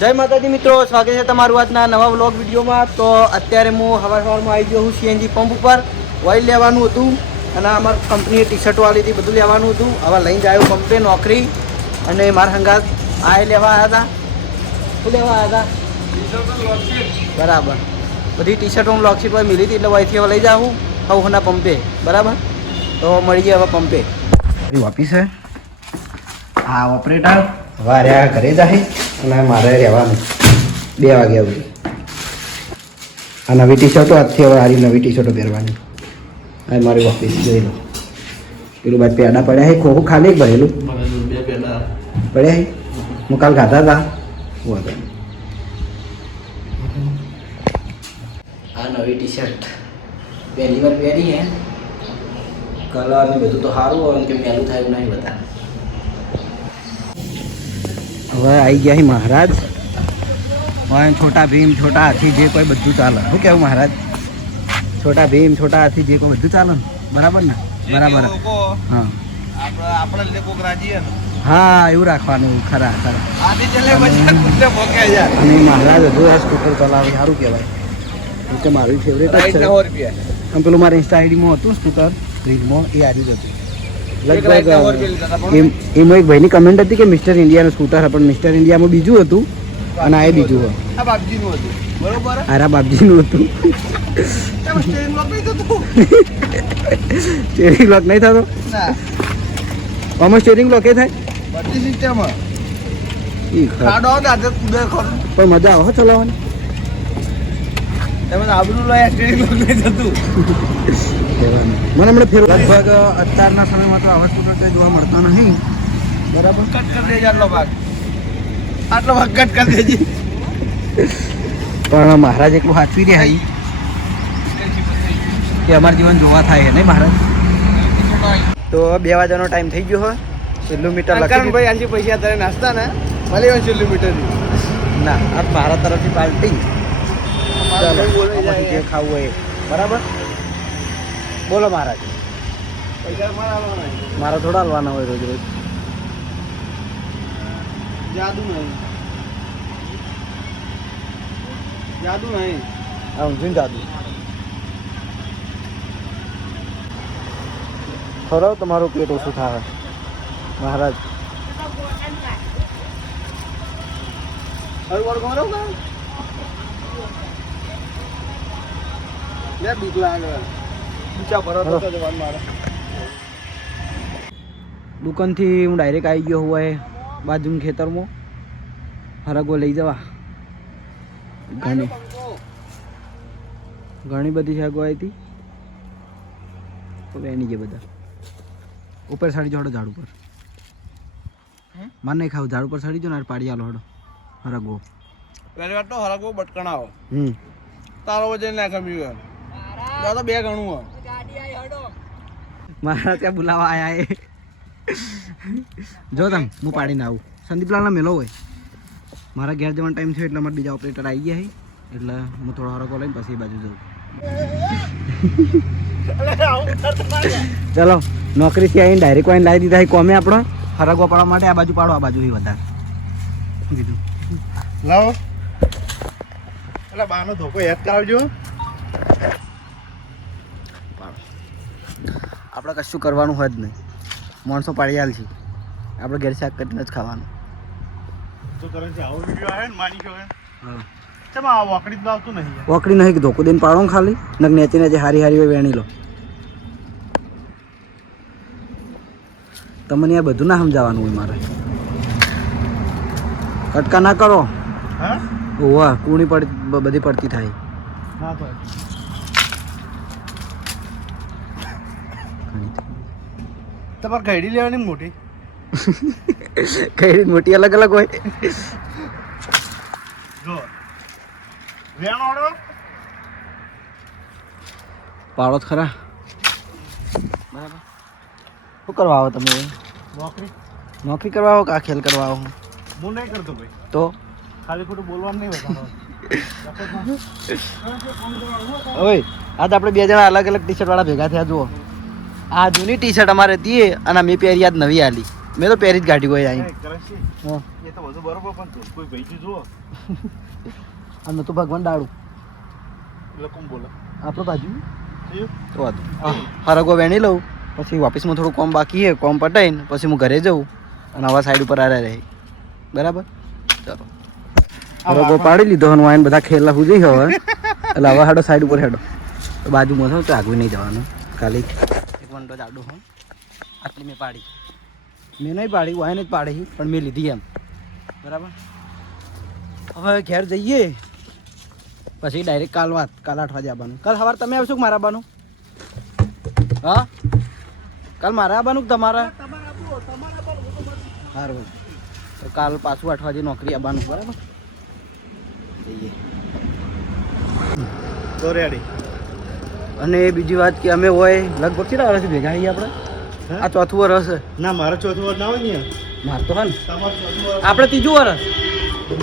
જય માતાજી મિત્રો, સ્વાગત છે તમારું આજના નવા વ્લોગ વિડીયોમાં. તો અત્યારે હું સવારમાં આવી ગયો હું સીએનજી પંપ ઉપર. ઓઇલ લેવાનું હતું અને અમારી કંપનીએ ટી શર્ટો વાળી હતી, બધું લેવાનું હતું. હવે લઈને જ આવ્યો પંપે નોકરી. અને મારા સંગાત આ લેવા આવ્યા હતા. શું લેવા આવ્યા હતા? બરાબર, બધી ટી શર્ટો હું લોકશીટ પર મિલી હતી એટલે અહીંથી હવે લઈ જાઉં હવના પંપે. બરાબર, તો મળીએ હવે પંપે. ઓફિસ છે, હા ઓપરેટર વારે ઘરે જાય અને મારે રહેવાનું 2 વાગ્યા સુધી. આ નવી ટી શર્ટો આજથી હવે આરી નવી ટી શર્ટો પહેરવાની. આ મારી ઓફિસ જોઈ લો. પેલું ભાઈ પેડા પડ્યા છે, ખોખું ખાલી ભરેલું 2 પેડા પડ્યા છે. હું કાલ ખાતા હતા. આ નવી ટી શર્ટ પહેલી વાર પહેરી હે. કલર ને બધું તો સારું હોય કે મેલું થાય એવું નહીં બધા. હવે આવી ગયા મહારાજ. છોટા ભીમ, છોટા હાથી જે કોઈ બધું ચાલે. શું કેવું મહારાજ? છોટા ભીમ, છોટા હાથી જે કોઈ બધું ચાલે ને? બરાબર ને? બરાબર. હા, હા એવું રાખવાનું. ખરા ખરા. અને મહારાજ હજુ સ્કૂટર ચલાવે, સારું કહેવાય. કે મારું ફેવરેટ જ છે. આમ પેલું મારા ઇન્સ્ટા આઈડીમાં હતું સ્કૂટર રીલમાં, એ આજુ જ હતું. લગભગ એમાં એક ભાઈની કમેન્ટ હતી કે મિસ્ટર ઇન્ડિયાનું સ્કૂટર, પણ મિસ્ટર ઇન્ડિયામાં બીજું હતું અને આ બીજું હતું. આરા બાપજીનું હતું. સ્ટેરિંગ લોક નહીં થતો? આમાં સ્ટેરિંગ લોક એ થાય પણ મજા આવે ચલાવવાની. મને હમણાં ફેર લગભગ અત્યારના સમયમાં તો આવા સ્કૂટર કંઈ જોવા મળતા નહીં. બરાબર, કટ કરી દેજે આટલો ભાગ કટ કરી દેજે. પણ મહારાજ એટલું સાચવી રહ્યા કે અમારું જીવન જોવા થાય નહીં મહારાજ. તો 2 વાગ્યાનો ટાઈમ થઈ ગયો હોય. છેલ્લું મીટર લખી ભાઈ આજી પૈસા તારે નાસ્તા ને ભલે છેલ્લું મીટર ના, આ મારા તરફથી પાર્ટી. ચાલો જે ખાવું હોય બરાબર. બોલો મહારાજ. મારા થોડા હાલવાના હોય રોજ રોજ. જાદુ નહીં સમજુ જાદુ ખરો. તમારું પેટ ઓછું થાય મહારાજ. દુકાનથી હું ડાયરેક્ટ આવી ગયો હોય બાજુના ખેતરમાં. હરગવો લઈ જવા. ઘણી બધી શાકો આવી હતી. એની જે બધા ઉપર સાડી જોડો ઝાડ ઉપર. માર નહીં ખાવું, ઝાડ ઉપર સાડી જો ને પાડી આલો હડો. હરગવો પહેલી વાર તો હરગવો બટકણાવો. તારો વજન ના કમ્યું તો 2 ગણું હોય. મારા ત્યાં બોલાવા આયા એ. જો તમે હું પાડીને આવું. સંદીપલાલના મેલો હોય. મારા ઘેર જવાનો ટાઈમ થયો એટલે મારા બીજા ઓપરેટર આવી ગયા છે એટલે હું થોડો હરકો લઈને પછી એ બાજુ જાઉં. ચલો નોકરીથી આવીને ડાયરેક્ટ વાઈને લાવી દીધા કોમે આપણો હરગવા પાડવા માટે. આ બાજુ પાડો, આ બાજુ એ વધારે કીધું. લાવો એટલે બાનો ધોકો યાદ કરાવજો. આપણે કશું કરવાનું હોય જ નહીં. માણસો પાડી આલ છે, આપણે ઘેર શાક કરીને જ ખાવાનું. વોકડી નહીં કે ધોકો દઈને પાડો ખાલી. નગ નેચી નેચે હારી હારી હોય વેણી લો. તમને આ બધું ના સમજાવવાનું હોય મારે. કટકા ના કરો. ઓવા કુણી બધી પડતી થાય. તમારે ઘડી લેવાની મોટી ઘડી મોટી અલગ અલગ હોય. પાડો જ ખરા. બરાબર. શું કરવા આવો તમે? નોકરી કરવા આવો કે આ ખેલ કરવા આવો? હું નહીં કરતો ભાઈ. તો ખાલી ખોટું બોલવાનું નહીં હોતું. ઓય આજ આપણે 2 જણા અલગ અલગ ટી શર્ટ વાળા ભેગા થયા. જુઓ આ જૂની ટી શર્ટ અમારે હતી અને મેં પહેરી આજ નવી આલી. મેં તો પહેરી જ ગાડી કોઈ આવી હા એ તો બધું બરોબર પણ કોઈ ભાઈ જુઓ અમે તો ભગવાન દાડું એટલે કોણ બોલે આપણો બાજુ તો વાત હરગો વેણી લઉં પછી ઓફિસમાં થોડું કોમ બાકી છે કોમ પટાઈને પછી હું ઘરે જઉં અને આવા સાઈડ ઉપર આરે રહે બરાબર ચાલો હરગો પાડી લીધો અને વાઈન બધા ખેલા હું જઈ હવે એટલે હવે હાડો સાઈડ ઉપર હેડો તો બાજુમાં છો તો આગળ નહીં જવાનું ખાલી એક વંડો જાડો હું આટલી મેં પાડી મેં નહીં પાડી વાઈન જ પાડી પણ મેં લીધી એમ બરાબર હવે ઘેર જઈએ પછી ડાયરેક્ટ કાલ 8 વાગે આવવાનું કાલ સવારે તમે આવશો કે મારા આવવાનું હા કાલ મારા આવવાનું કે તમારા સારું તો કાલ પાછું 8 વાગે નોકરી આવવાનું બરાબર જઈએ તો રેડી અને બીજી વાત કે અમે હોય લગભગ કેટલા વર્ષથી ભેગા આવીએ આપણે આ ચોથું વર્ષ ના મારે ચોથું વર્ષ ના હોય ને મારે તો હા ને તમારું ચોથું વર્ષ આપણે ત્રીજું વર્ષ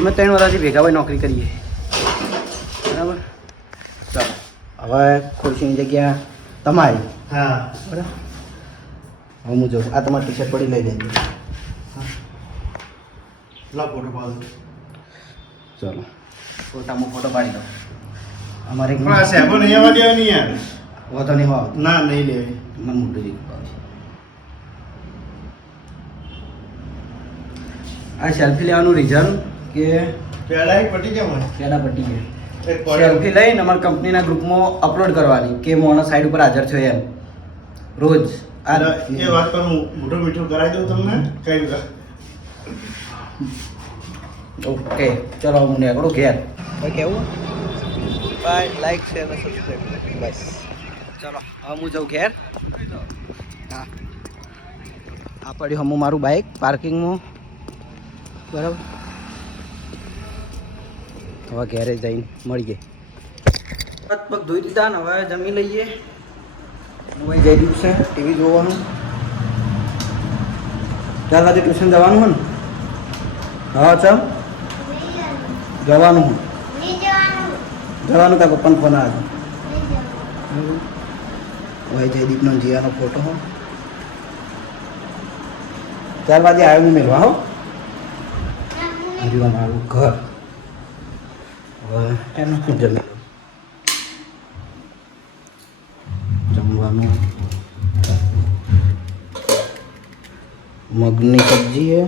અમે 3 વર્ષથી ભેગા હોય નોકરી કરીએ બરાબર ચાલો હવે ખુરશીની જગ્યા તમારી હા બરાબર હવે હું જોઉં આ તમારી ટી શર્ટ પડી લઈ લેજો લા ફોટો પાડો ચાલો ફોટામાં ફોટો પાડી દો અમારે પણ આ સાહેબો નહીં આવવા દેવા નહીં યાર વાંધો નહીં હોય ના નહીં લેવી મને મોટું જીવ આ સેલ્ફી લેવાનું રીઝન કે પેલા એક પટી કેમ હોય પેલા પટ્ટી છે એક પડે સેલ્ફી લઈને અમારા કંપનીના ગ્રુપમાં અપલોડ કરવાની કે હું સાઈડ ઉપર હાજર છું એમ રોજ આ એ વાત પર હું મોટું મીઠું કરાવી દઉં તમને કઈ રીતે ઓકે ચલો હું નીકળું ઘેર ભાઈ કેવું બાય લાઈક શેર અને સબસ્ક્રાઈબ બસ ચલો હવે હું જાઉં ઘેર હા આ પડ્યું હમું મારું બાઇક પાર્કિંગમાં બરાબર હવે ઘેરે જઈને મળીએ પગ ધોઈ દીધા ને હવે જમી લઈએ હું જઈ દીધું છે ટીવી જોવાનું 4 વાગે ટ્યુશન જવાનું હોય ને હા ચમ જવાનું જવાનું કાં પપ્પાનો ફોન આવે ભાઈ જયદીપનો જીયાનો ફોટો હો 4 વાગે આવ્યો હું મેળવા હો હરિવા મારું ઘર હવે એનું શું જમી જમવાનું મગની સબ્જી હે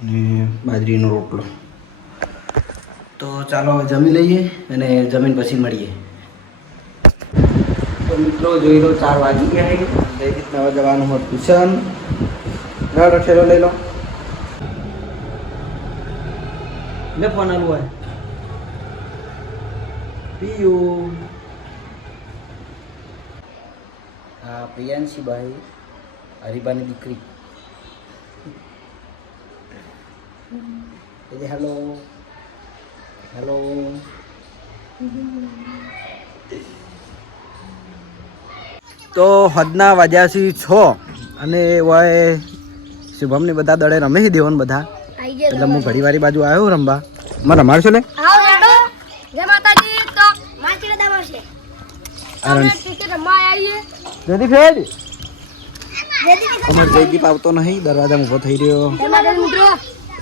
અને બાજરીનો રોટલો તો ચાલો જમી લઈએ અને જમીન પછી મળીએ તો મિત્રો જોઈ લો 4 વાગી ગયા છે જયદીપને હવે જવાનું હોય ટ્યુશન રડો ઠેલો લઈ લો મેં ફોન આલું હોય પિયુ હા પ્રિયાંશીભાઈ હરિભાની દીકરી હેલો હેલો તો હદના વાગ્યાથી 6 અને વાય શુભમને બધા દળે રમે છે દેવન બધા એટલે હું ઘડી વારી બાજુ આવ્યો રમવા માં રમાડશો લે જય માતાજી તો માચી દામા છે અમે ક્રિકેટ રમવા આવીએ જયદીપ હેડ અમાર જયદીપ આવતો નહીં દરવાજામાં ઊભો થઈ રહ્યો મિત્રો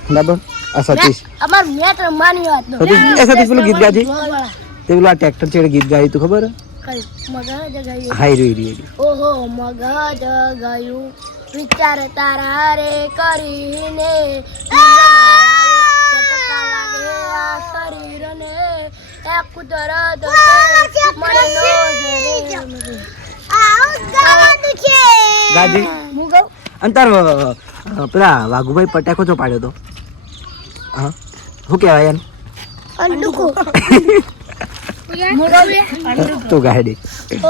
બરાબર આ સતીશ અમાર મેચ રમવાની વાત તો સતીશ એ સતીશ પેલું ગીત ગાજી તે પેલું આ ટ્રેક્ટર ચેડે ગીત ગાયું તું ખબર મગજ ગયું હાઈ રહી ઓહો મગજ ગયું વિચાર તારા રે કરીને શરીરને એક કુદરત ગાજી અંતર પેલા વાઘુભાઈ પટાકો જો પાડ્યો તો હા શું કહેવાય એને તો ગાડી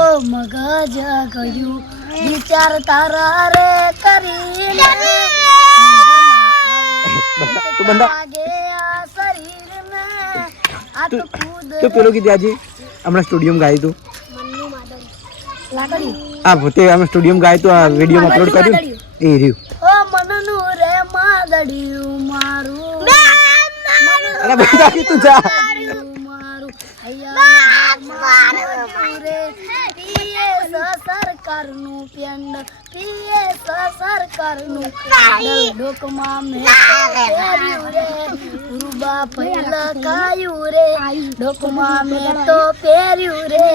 ઓ મગજ ગયું વિચાર તારા રે કરીને તું બંધા શરીર મે આ તો ખુદ તું પેલું કીધું આજે હમણાં સ્ટુડિયોમાં ગાયું તું મનનું માદળ લાકડી આ પોતે અમે સ્ટુડિયોમાં ગાયું તું આ વિડીયોમાં અપલોડ કર્યું એ રહ્યું ઓ મનનું રે માદળિયું મારું અરે બધા તું જા મારું હૈયા પીએ સરકારનું પેન્ડ પીએ સરકારનું પેન્ડ ડોકમાં મેં પહેર્યું રે રૂબા ફઈલ કાયું રે ડોકમાં મેં તો પહેર્યું રે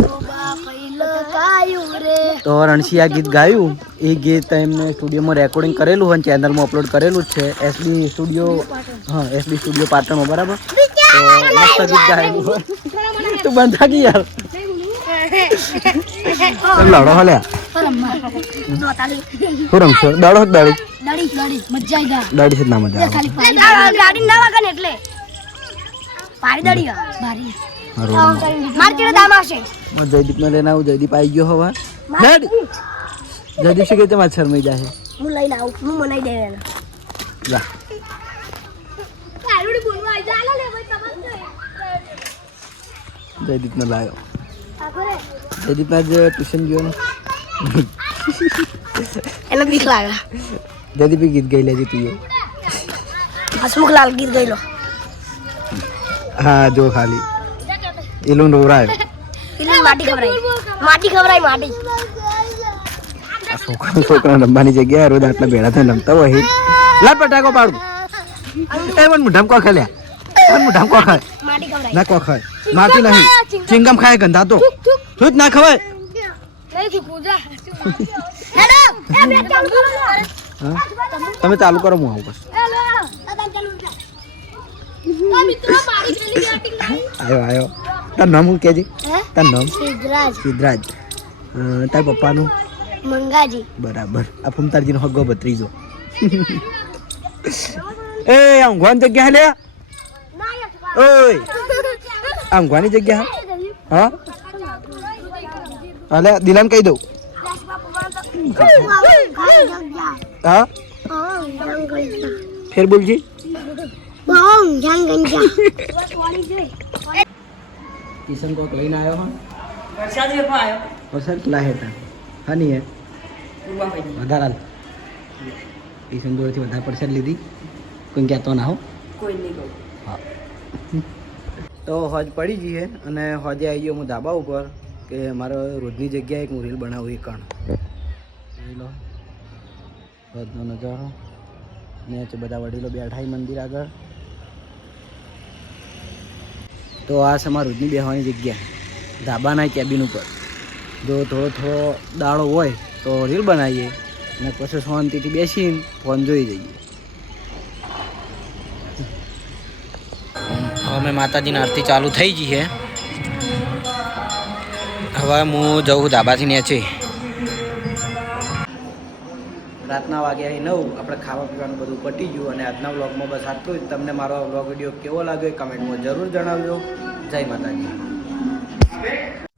રૂબા ફઈલ કાયું રે. તો રણસિયા ગીત ગાયું એ ગીત એમને સ્ટુડિયોમાં રેકોર્ડિંગ કરેલું હોય ચેનલમાં અપલોડ કરેલું જ છે એસબી સ્ટુડિયો. હા, એસબી સ્ટુડિયો પાટણમાં, બરાબર. તો મસ્ત ગીત ગાયેલું હોય. તું બંધ થાકી યાર. લડો હલે શું રમશો? દાડો દાડી મજા દાડી છે ના મજા આવે. ગાડી ના વાગે ને એટલે પારી દડી ભારી માર કેડે દામ આવશે. જયદીપ ને લઈને આવું. જયદીપ આવી ગયો હવે. જયદીપ શું કે તમારે શરમાઈ જાય? હું લઈને આવું, હું મનાઈ દે એને. જા આરુડી બોલવા આવી જા લે ભાઈ તમને. જયદીપ ને લાયો. આખરે જયદીપ ને આજે ટ્યુશન ગયો ને એને બીક લાગે. જયદીપ ગીત ગાઈ લેજે તું. હસમુખલાલ ગીત ગયેલો. હા જો ખાલી એલું નવરાયો. એટલે માટી ખવરાય માટી. આ છોકરા રમવાની જગ્યાએ રોજ આટલા ભેળા થઈને રમતા હોય. લા પટાકો પાડું. એ મન મુઠામ કો ખાલ્યા. મન મુઠામ કો ખાય. માટી ખવરાય ના કો ખાય. માટી નહીં. ચિંગમ ખાય ગંધા તો. તું જ ના ખવાય. નહીં તું પૂજા. હેડો એ બે ચાલુ કરો. હા તમે ચાલુ કરો હું આવું બસ. હેલો દાદા ચાલુ જા. તો મિત્રો મારી પેલી બેટિંગ નહીં. આયો તારું નામ શું કહેજે? હે તારું નામ? સિદ્ધરાજ સિદ્ધરાજ. તાર પપ્પાનું? મંગાજી. બરાબર. આ ફૂમતારજીનો હગ્ગો ભત્રીજો. એ આ ઊંઘવાની જગ્યા લે. ઓય આ ઊંઘવાની જગ્યા હા. હાલે દિલાન કહી દઉં. હા ફેર બોલજી. કિશન કોક લઈને આવ્યો હા. વરસાદ લાહે તા હા નહીં હે વધારે હાલ. કિશન જોડેથી વધારે પરસાદ લીધી. કોઈ કહેતો ના હો. હા તો હોજ પડી જઈએ અને હોજે આવી ગયો હું ધાબા ઉપર કે મારો રોજની જગ્યાએ એક હું રીલ બનાવું. એ કણ લો હોજનો નજારો ને બધા વડીલો બેઠા મંદિર આગળ. તો આ છે મારા રોજની બેહવાની જગ્યા ધાબાના કેબિન ઉપર. જો થોડો દાડો હોય તો રીલ બનાવીએ અને પછી શાંતિથી બેસીને ફોન જોઈ જઈએ. હવે માતાજીની આરતી ચાલુ થઈ ગઈ છે. હવે હું જઉં ધાબાથી નીચે. રાતના વાગ્યા 9. આપણે ખાવા પીવાનું બધું પતી ગયું અને આજના વ્લોગમાં બસ આટલું જ. તમને મારો વ્લોગ વિડીયો કેવો લાગ્યો એ કમેન્ટમાં જરૂર જણાવજો. જય માતાજી.